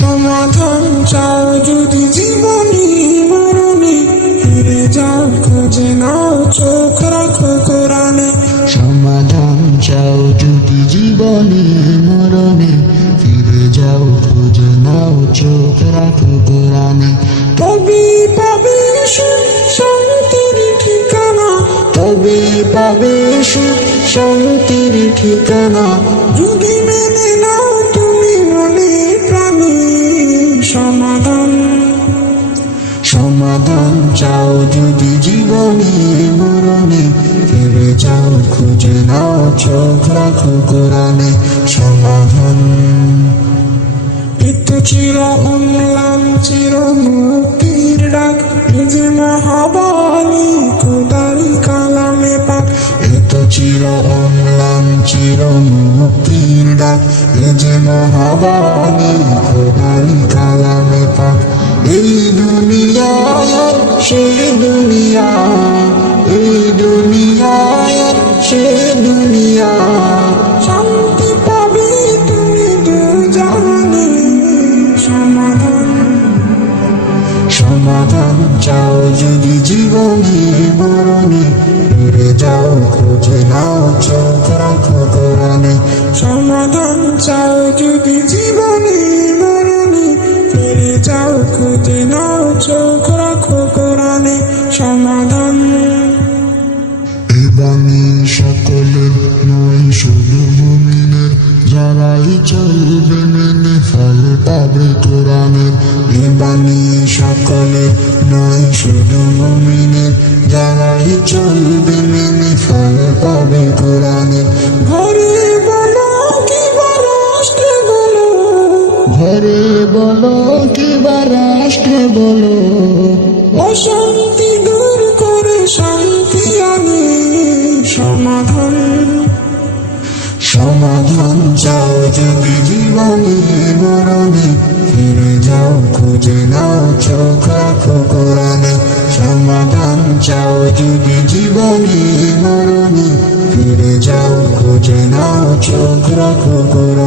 সমাধান চাও যদি জীবনে মরণে, ফিরে যাও খুঁজে নাও চোখ রাখো কোরআনে। সমাধান চাও যদি জীবনে মরণে, ফিরে যাও খুঁজে নাও চোখ রাখো কোরআনে। তবে পাবে সুখ শান্তির ঠিকানা, তবে পাবে সুখ শান্তির ঠিকানা, যদি মেনে নাও তুমি মনে প্রাণে। সমাধান সমাধান চাও যদি জীবনে মরণে, ফিরে যাও খুঁজে নাও চোখ রাখো কোরআনে। সমাধান এত চির অম্লান চির মুক্তির ডাক, এ যে মহাবাণী খোদারি কালামে পাক। এত চির অম্লান চির মুক্তির ডাক, এ যে মহাবাণী খোদারি কালামে পাক। এই দুনিয়ায় আর সেই দুনিয়া, এই দুনিয়ায় আর সেই দুনিয়া, শান্তি পাবে তুমি দুজাহানে। সমাধান সমাধান চাও যদি জীবনে মরণে, ফিরে যাও খুঁজে নাও চোখ রাখো কোরআনে। সমাধান চাও যদি জীবনে মরণে, ফিরে যাও খুঁজে নাও চোখ রাখো কোরআনে। সমাধান এ বাণী সকলের নয় শুধু মুমিনের, যারাই চলবে মেনে ফল পাবে কোরআনের। এ বাণী সকলের নয় শুধু মুমিনের, যারাই চলবে মেনে ফল পাবে কোরআনের। ঘরে বলো কি রাষ্ট্রে বলো, ঘরে বলো কিবা রাষ্ট্রে বলো, অশান্তি দূর করে শান্তি আনে। সমাধান সমাধান চাও যদি জীবনে মরণে, ফিরে যাও খুঁজে নাও চোখ রাখো কোরআনে। সমাধান চাও যদি জীবনে মরণে, ফিরে যাও খুঁজে নাও চোখ রাখো কোরআনে।